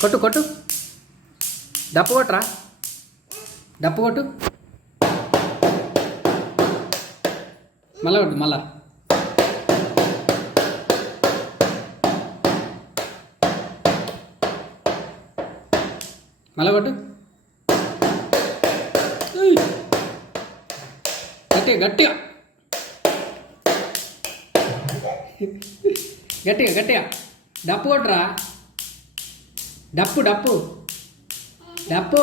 కొట్టు కొట్టు, డప్పు కొట్టురా, డప్పు కొట్టు, మళ్ళా కొట్టు, మళ్ళా మళ్ళా కొట్టు, గట్టిగా గట్టిగా గట్టిగా గట్టిగా డప్పు కొట్టురా, డప్పు డప్పు డప్పు